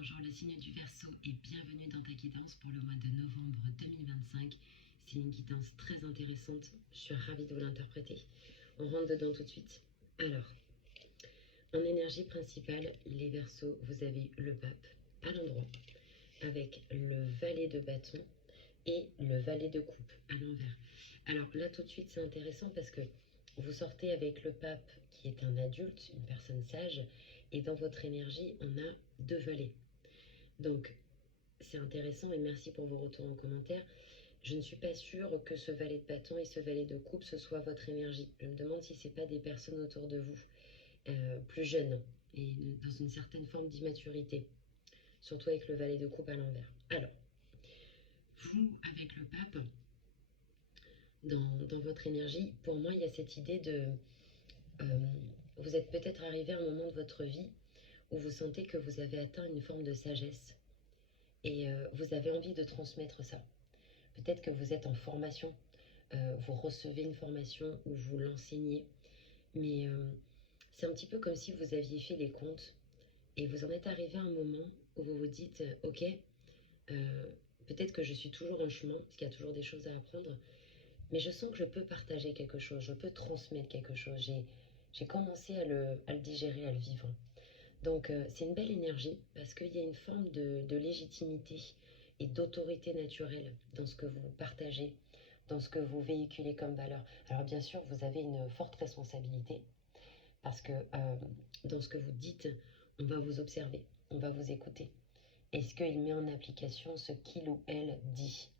Bonjour le signe du Verseau et bienvenue dans ta guidance pour le mois de novembre 2025. C'est une guidance très intéressante, je suis ravie de vous l'interpréter. On rentre dedans tout de suite. Alors, en énergie principale, les Verseaux, vous avez le pape à l'endroit avec le valet de bâton et le valet de coupe à l'envers. Alors là tout de suite c'est intéressant parce que vous sortez avec le pape qui est un adulte, une personne sage, et dans votre énergie on a deux valets. Donc c'est intéressant et merci pour vos retours en commentaire. Je ne suis pas sûre que ce valet de bâton et ce valet de coupe ce soit votre énergie. Je me demande si ce n'est pas des personnes autour de vous plus jeunes et dans une certaine forme d'immaturité, surtout avec le valet de coupe à l'envers. Alors, vous, avec le pape, dans votre énergie, pour moi, il y a cette idée de... vous êtes peut-être arrivé à un moment de votre vie où vous sentez que vous avez atteint une forme de sagesse et vous avez envie de transmettre ça. Peut-être que vous êtes en formation, vous recevez une formation où vous l'enseignez, mais c'est un petit peu comme si vous aviez fait les comptes et vous en êtes arrivé à un moment où vous vous dites « Ok, peut-être que je suis toujours en chemin, parce qu'il y a toujours des choses à apprendre, mais je sens que je peux partager quelque chose, je peux transmettre quelque chose. J'ai commencé à le digérer, à le vivre. » Donc c'est une belle énergie parce qu'il y a une forme de légitimité et d'autorité naturelle dans ce que vous partagez, dans ce que vous véhiculez comme valeur. Alors bien sûr, vous avez une forte responsabilité parce que dans ce que vous dites, on va vous observer, on va vous écouter. Est-ce qu'il met en application ce qu'il ou elle dit?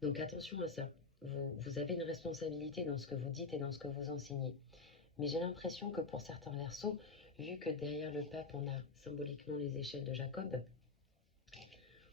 Donc attention à ça. Vous avez une responsabilité dans ce que vous dites et dans ce que vous enseignez. Mais j'ai l'impression que pour certains Verseaux, vu que derrière le pape, on a symboliquement les échelles de Jacob,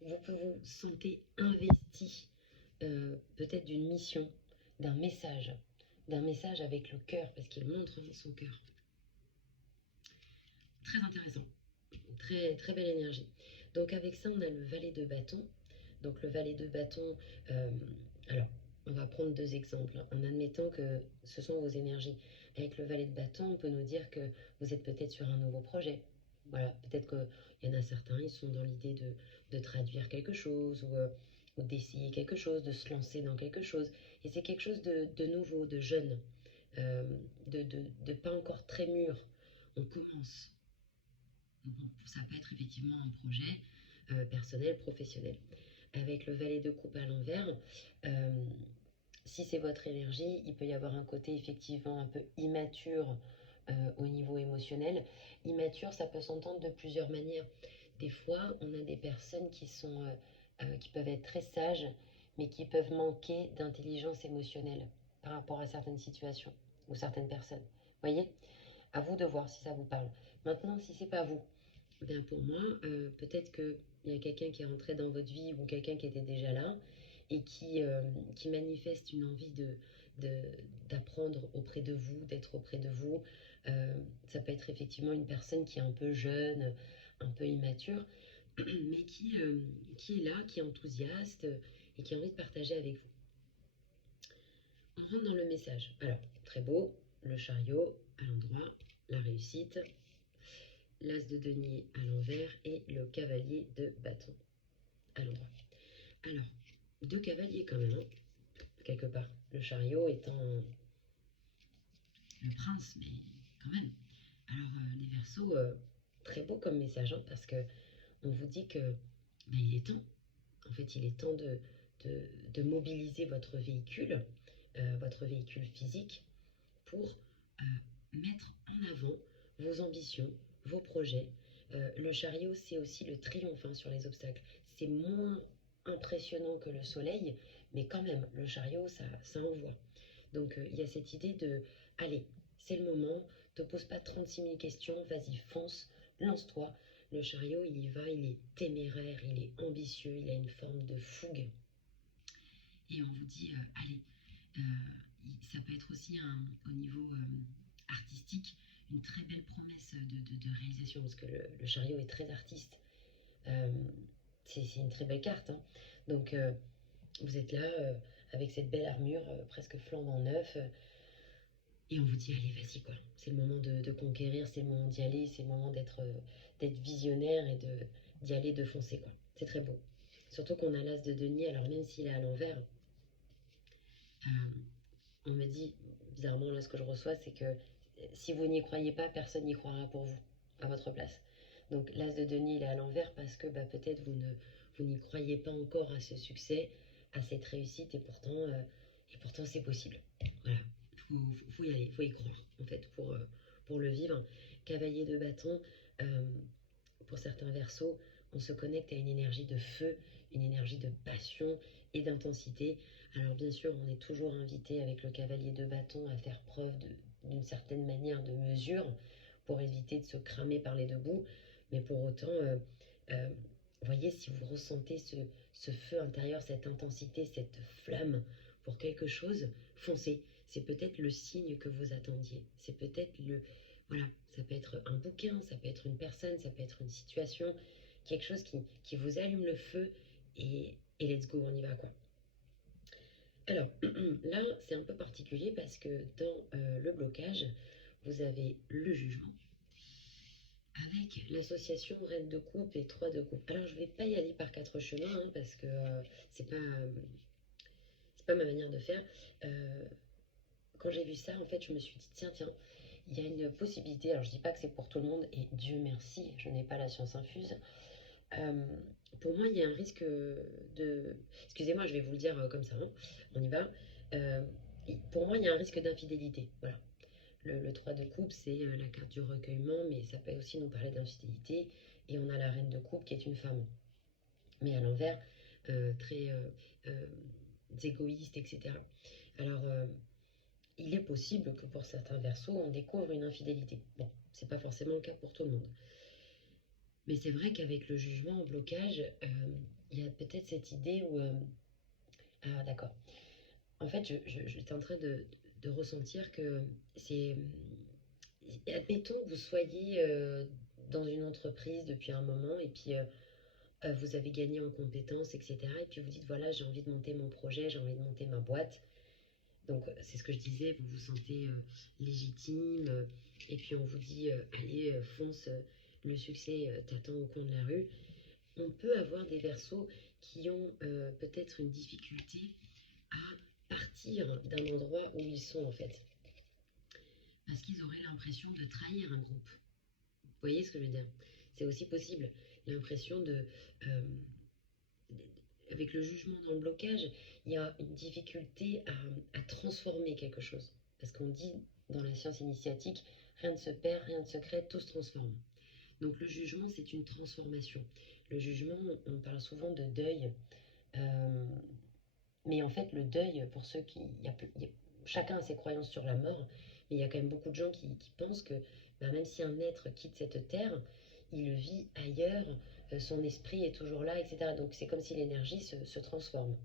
vous vous sentez investi peut-être d'une mission, d'un message avec le cœur, parce qu'il montre son cœur. Très intéressant, très, très belle énergie. Donc avec ça, on a le valet de bâton. Donc le valet de bâton, alors on va prendre deux exemples, en admettant que ce sont vos énergies. Avec le valet de bâton, on peut nous dire que vous êtes peut-être sur un nouveau projet. Voilà, peut-être qu'il y en a certains, ils sont dans l'idée de traduire quelque chose ou d'essayer quelque chose, de se lancer dans quelque chose. Et c'est quelque chose de nouveau, de jeune, de pas encore très mûr. On commence. Ça peut être effectivement un projet personnel, professionnel. Avec le valet de coupe à l'envers, si c'est votre énergie, il peut y avoir un côté effectivement un peu immature au niveau émotionnel. Immature, ça peut s'entendre de plusieurs manières. Des fois, on a des personnes qui peuvent être très sages, mais qui peuvent manquer d'intelligence émotionnelle par rapport à certaines situations ou certaines personnes. Voyez, à vous de voir si ça vous parle. Maintenant, si c'est pas vous, bien pour moi, peut-être qu'il y a quelqu'un qui est rentré dans votre vie ou quelqu'un qui était déjà là et qui manifeste une envie d'apprendre auprès de vous, d'être auprès de vous. Ça peut être effectivement une personne qui est un peu jeune, un peu immature, mais qui est là, qui est enthousiaste et qui a envie de partager avec vous. On rentre dans le message. Alors, très beau, le chariot à l'endroit, la réussite, l'as de denier à l'envers et le cavalier de bâton à l'endroit. Alors, deux cavaliers quand même, hein, quelque part. Le chariot étant le prince, mais quand même. Alors, les Verseaux, très beau comme message, hein, parce que on vous dit que il est temps. En fait, il est temps de mobiliser votre véhicule physique, pour mettre en avant vos ambitions, vos projets. Le chariot, c'est aussi le triomphe sur les obstacles. C'est moins impressionnant que le soleil, mais quand même, le chariot, ça envoie. Donc, il y a cette idée de, allez, c'est le moment, te pose pas 36 000 questions, vas-y, fonce, lance-toi. Le chariot, il y va, il est téméraire, il est ambitieux, il a une forme de fougue. Et on vous dit, allez, ça peut être aussi au niveau artistique une très belle promesse de réalisation, parce que le chariot est très artiste. C'est une très belle carte, hein. Donc vous êtes là avec cette belle armure presque flambant neuf, et on vous dit allez, vas-y, quoi, c'est le moment de conquérir, c'est le moment d'y aller, c'est le moment d'être visionnaire et d'y aller, de foncer, quoi. C'est très beau. Surtout qu'on a l'as de denier, alors même s'il est à l'envers, on me dit, bizarrement, là, ce que je reçois, c'est que si vous n'y croyez pas, personne n'y croira pour vous, à votre place. Donc, l'as de denier, il est à l'envers parce que peut-être vous n'y croyez pas encore à ce succès, à cette réussite, et pourtant c'est possible. Voilà, faut y aller, faut y croire, en fait, pour le vivre. Cavalier de bâton, euh, pour certains versos, on se connecte à une énergie de feu, une énergie de passion et d'intensité. Alors bien sûr, on est toujours invité avec le cavalier de bâton à faire preuve d'une certaine manière de mesure pour éviter de se cramer par les deux bouts. Mais pour autant, voyez, si vous ressentez ce feu intérieur, cette intensité, cette flamme pour quelque chose, foncez. C'est peut-être le signe que vous attendiez. C'est peut-être voilà, ça peut être un bouquin, ça peut être une personne, ça peut être une situation, quelque chose qui vous allume le feu et let's go, on y va quoi. Alors là, c'est un peu particulier parce que dans le blocage, vous avez le jugement avec l'association reine de coupe et 3 de coupe. Alors je vais pas y aller par 4 chemins parce que c'est pas ma manière de faire. Euh, Quand j'ai vu ça, en fait, je me suis dit, tiens, il y a une possibilité. Alors, je dis pas que c'est pour tout le monde, et Dieu merci, je n'ai pas la science infuse. Euh, pour moi, il y a un risque de... Excusez-moi, je vais vous le dire comme ça, on y va. Euh, pour moi, il y a un risque d'infidélité. Voilà. Le 3 de coupe, c'est la carte du recueillement, mais ça peut aussi nous parler d'infidélité. Et on a la reine de coupe qui est une femme. Mais à l'envers, très égoïste, etc. Alors, il est possible que pour certains versos, on découvre une infidélité. Bon, c'est pas forcément le cas pour tout le monde. Mais c'est vrai qu'avec le jugement en blocage, il y a peut-être cette idée où... ah d'accord. En fait, j'étais en train de ressentir que c'est... Admettons que vous soyez dans une entreprise depuis un moment et puis vous avez gagné en compétences, etc. Et puis vous dites, voilà, j'ai envie de monter mon projet, j'ai envie de monter ma boîte. Donc, c'est ce que je disais, vous vous sentez légitime, et puis on vous dit, allez, fonce, le succès t'attend au coin de la rue. On peut avoir des versos qui ont peut-être une difficulté à partir d'un endroit où ils sont en fait. Parce qu'ils auraient l'impression de trahir un groupe. Vous voyez ce que je veux dire? C'est aussi possible. L'impression avec le jugement dans le blocage, il y a une difficulté à transformer quelque chose. Parce qu'on dit dans la science initiatique, rien ne se perd, rien ne se crée, tout se transforme. Donc le jugement, c'est une transformation. Le jugement, on parle souvent de deuil. Euh, mais en fait, le deuil, pour ceux qui... chacun a ses croyances sur la mort, mais il y a quand même beaucoup de gens qui pensent que même si un être quitte cette terre, il le vit ailleurs, son esprit est toujours là, etc. Donc c'est comme si l'énergie se transforme.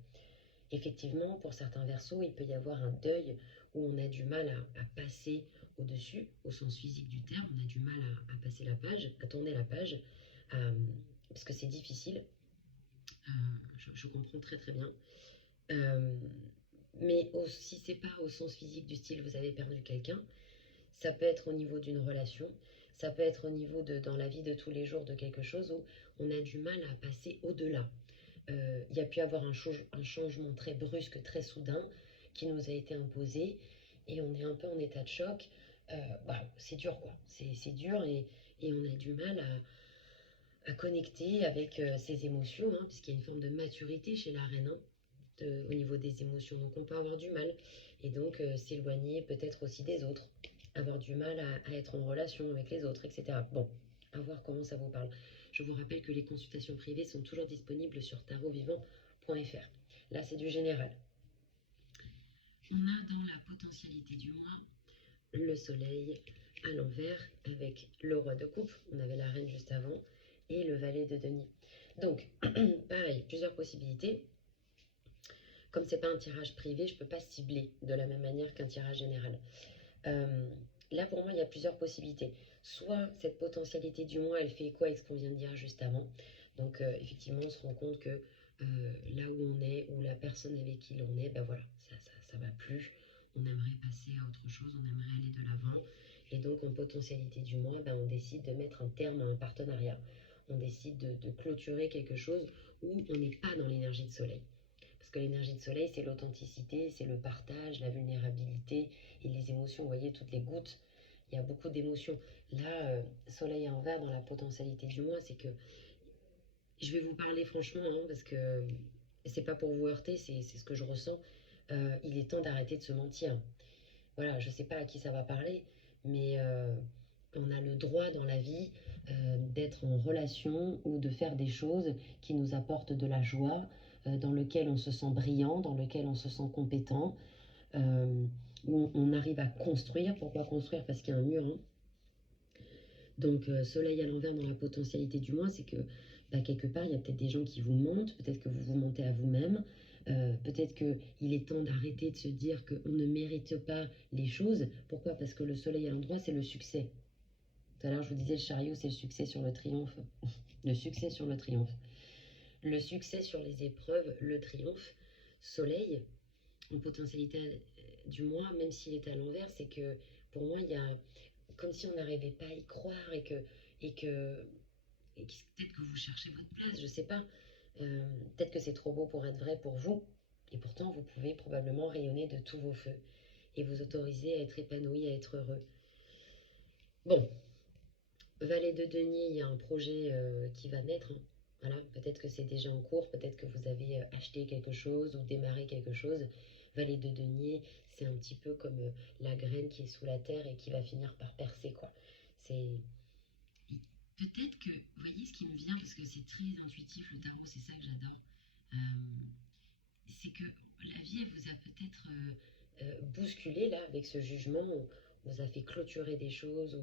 Effectivement, pour certains versos, il peut y avoir un deuil où on a du mal à passer au-dessus, au sens physique du terme, on a du mal à passer la page, à tourner la page, parce que c'est difficile. Je comprends très très bien. Mais si c'est pas au sens physique du style vous avez perdu quelqu'un, ça peut être au niveau d'une relation, ça peut être au niveau dans la vie de tous les jours de quelque chose où on a du mal à passer au-delà. Il y a pu avoir un changement très brusque, très soudain, qui nous a été imposé, et on est un peu en état de choc. C'est dur, quoi. C'est dur, et on a du mal à connecter avec ses émotions, puisqu'il y a une forme de maturité chez la reine, au niveau des émotions. Donc on peut avoir du mal, et donc s'éloigner peut-être aussi des autres, avoir du mal à être en relation avec les autres, etc. Bon, à voir comment ça vous parle. Je vous rappelle que les consultations privées sont toujours disponibles sur tarotvivant.fr. Là, c'est du général. On a dans la potentialité du mois le soleil à l'envers avec le roi de coupe. On avait la reine juste avant et le valet de denier. Donc, pareil, plusieurs possibilités. Comme c'est pas un tirage privé, je peux pas cibler de la même manière qu'un tirage général. Là, pour moi, il y a plusieurs possibilités. Soit cette potentialité du mois, elle fait écho avec ce qu'on vient de dire juste avant. Donc, effectivement, on se rend compte que là où on est, ou la personne avec qui l'on est, ben voilà, ça va plus. On aimerait passer à autre chose, on aimerait aller de l'avant. Et donc, en potentialité du mois, ben, on décide de mettre un terme à un partenariat. on décide de clôturer quelque chose où on n'est pas dans l'énergie de soleil. Parce que l'énergie de soleil, c'est l'authenticité, c'est le partage, la vulnérabilité et les émotions. Vous voyez, toutes les gouttes, il y a beaucoup d'émotions. Là, soleil envers dans la potentialité du mois, c'est que je vais vous parler franchement, hein, parce que c'est pas pour vous heurter, c'est ce que je ressens. Il est temps d'arrêter de se mentir. Voilà, je sais pas à qui ça va parler, mais on a le droit dans la vie d'être en relation ou de faire des choses qui nous apportent de la joie, dans lequel on se sent brillant, dans lequel on se sent compétent, où on arrive à construire. Pourquoi construire? Parce qu'il y a un mur, hein. Donc, soleil à l'envers dans la potentialité du mois, c'est que bah, quelque part, il y a peut-être des gens qui vous montent, peut-être que vous vous montez à vous-même, peut-être qu'il est temps d'arrêter de se dire qu'on ne mérite pas les choses. Pourquoi? Parce que le soleil à l'endroit, c'est le succès. Tout à l'heure, je vous disais, le chariot, c'est le succès sur le triomphe. Le succès sur le triomphe. Le succès sur les épreuves, le triomphe. Soleil, en potentialité du mois, même s'il est à l'envers, c'est que pour moi, il y a comme si on n'arrivait pas à y croire et que peut-être que vous cherchez votre place, je sais pas. Peut-être que c'est trop beau pour être vrai pour vous. Et pourtant, vous pouvez probablement rayonner de tous vos feux et vous autoriser à être épanoui, à être heureux. Bon, Valet de Denier, il y a un projet qui va naître, hein. Voilà, peut-être que c'est déjà en cours, peut-être que vous avez acheté quelque chose ou démarré quelque chose. Valet de Denier, c'est un petit peu comme la graine qui est sous la terre et qui va finir par percer, quoi. C'est peut-être que, vous voyez ce qui me vient, parce que c'est très intuitif le tarot, c'est ça que j'adore, c'est que la vie, elle vous a peut-être bousculé là avec ce jugement, on vous a fait clôturer des choses,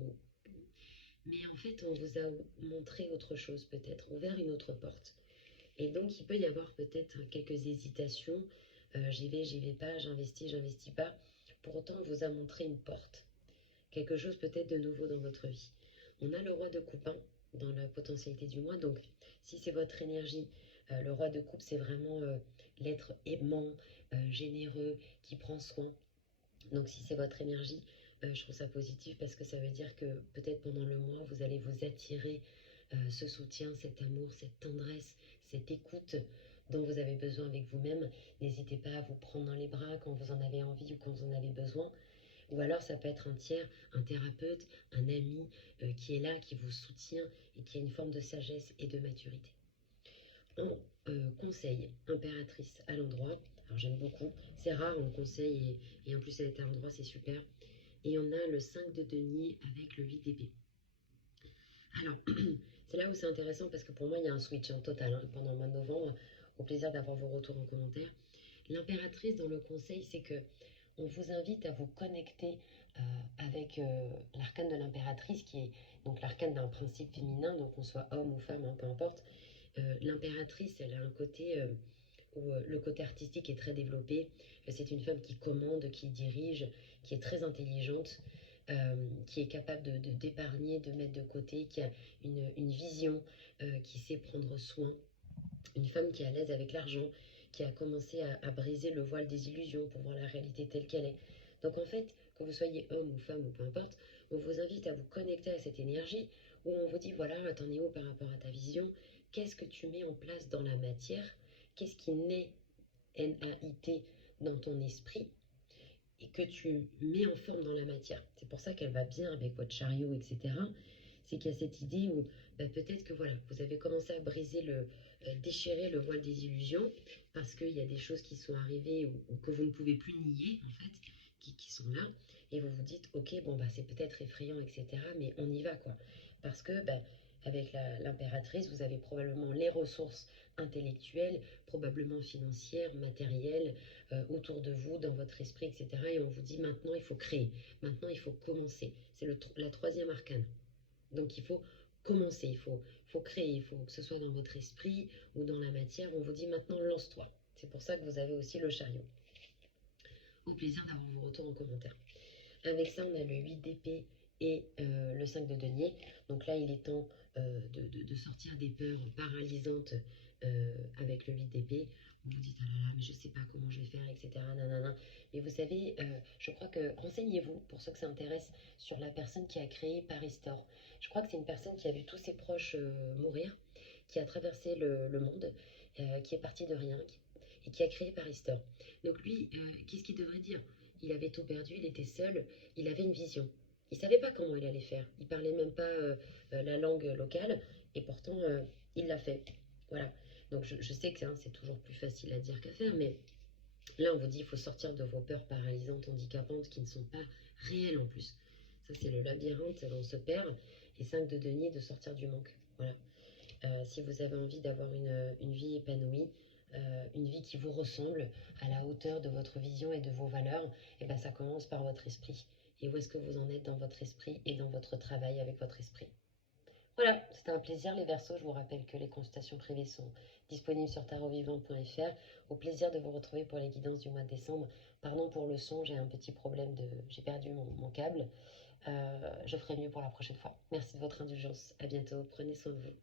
mais en fait on vous a montré autre chose peut-être, ouvert une autre porte. Et donc il peut y avoir peut-être quelques hésitations, j'y vais pas, j'investis pas. Pour autant on vous a montré une porte, quelque chose peut-être de nouveau dans votre vie. On a le roi de coupe hein, dans la potentialité du mois, donc si c'est votre énergie, le roi de coupe c'est vraiment l'être aimant, généreux, qui prend soin. Donc si c'est votre énergie, je trouve ça positif parce que ça veut dire que peut-être pendant le mois, vous allez vous attirer ce soutien, cet amour, cette tendresse, cette écoute dont vous avez besoin avec vous-même. N'hésitez pas à vous prendre dans les bras quand vous en avez envie ou quand vous en avez besoin. Ou alors ça peut être un tiers, un thérapeute, un ami qui est là, qui vous soutient et qui a une forme de sagesse et de maturité. En conseil, impératrice à l'endroit, alors j'aime beaucoup, c'est rare en conseil et en plus elle est à l'endroit, c'est super. Et on a le 5 de denier avec le 8 d'épée. Alors, c'est là où c'est intéressant parce que pour moi il y a un switch en total hein, pendant le mois de novembre. Au plaisir d'avoir vos retours en commentaire. L'impératrice dans le conseil, c'est que on vous invite à vous connecter avec l'arcane de l'impératrice, qui est donc l'arcane d'un principe féminin, donc qu'on soit homme ou femme, hein, peu importe. L'impératrice, elle a un côté où le côté artistique est très développé. C'est une femme qui commande, qui dirige, qui est très intelligente, qui est capable d'épargner, de mettre de côté, qui a une vision, qui sait prendre soin. Une femme qui est à l'aise avec l'argent, qui a commencé à briser le voile des illusions pour voir la réalité telle qu'elle est. Donc en fait, que vous soyez homme ou femme ou peu importe, on vous invite à vous connecter à cette énergie où on vous dit voilà, t'en es où par rapport à ta vision, qu'est-ce que tu mets en place dans la matière, qu'est-ce qui naît NAIT dans ton esprit et que tu mets en forme dans la matière. C'est pour ça qu'elle va bien avec votre chariot, etc. C'est qu'il y a cette idée où bah, peut-être que voilà, vous avez commencé à briser déchirer le voile des illusions parce qu'il y a des choses qui sont arrivées ou que vous ne pouvez plus nier en fait, qui sont là et vous vous dites ok bon bah c'est peut-être effrayant etc mais on y va quoi parce que bah, avec l'impératrice vous avez probablement les ressources intellectuelles, probablement financières, matérielles autour de vous, dans votre esprit etc et on vous dit maintenant il faut créer, maintenant il faut commencer, c'est la troisième arcane. Donc il faut commencer, faut créer, il faut que ce soit dans votre esprit ou dans la matière. On vous dit maintenant lance-toi. C'est pour ça que vous avez aussi le chariot. Au plaisir d'avoir vos retours en commentaire. Avec ça, on a le 8 d'épée et le 5 de denier. Donc là, il est temps de sortir des peurs paralysantes avec le 8 d'épée. Vous vous dites, ah là là, mais je ne sais pas comment je vais faire, etc. Nanana. Mais vous savez, je crois que renseignez-vous, pour ceux que ça intéresse, sur la personne qui a créé Paris Store. Je crois que c'est une personne qui a vu tous ses proches mourir, qui a traversé le monde, qui est parti de rien, et qui a créé Paris Store. Donc lui, qu'est-ce qu'il devrait dire? Il avait tout perdu, il était seul, il avait une vision. Il ne savait pas comment il allait faire. Il parlait même pas la langue locale, et pourtant, il l'a fait. Voilà. Donc je sais que hein, c'est toujours plus facile à dire qu'à faire, mais là, on vous dit, il faut sortir de vos peurs paralysantes, handicapantes, qui ne sont pas réelles en plus. Ça, c'est le labyrinthe, on se perd. Et 5 de denier, de sortir du manque. Voilà. Si vous avez envie d'avoir une vie épanouie, une vie qui vous ressemble à la hauteur de votre vision et de vos valeurs, et ben ça commence par votre esprit. Et où est-ce que vous en êtes dans votre esprit et dans votre travail avec votre esprit? Voilà, c'était un plaisir les Verseaux. Je vous rappelle que les consultations privées sont disponibles sur tarotvivant.fr. Au plaisir de vous retrouver pour les guidances du mois de décembre. Pardon pour le son, j'ai un petit problème de... J'ai perdu mon câble. Je ferai mieux pour la prochaine fois. Merci de votre indulgence. À bientôt. Prenez soin de vous.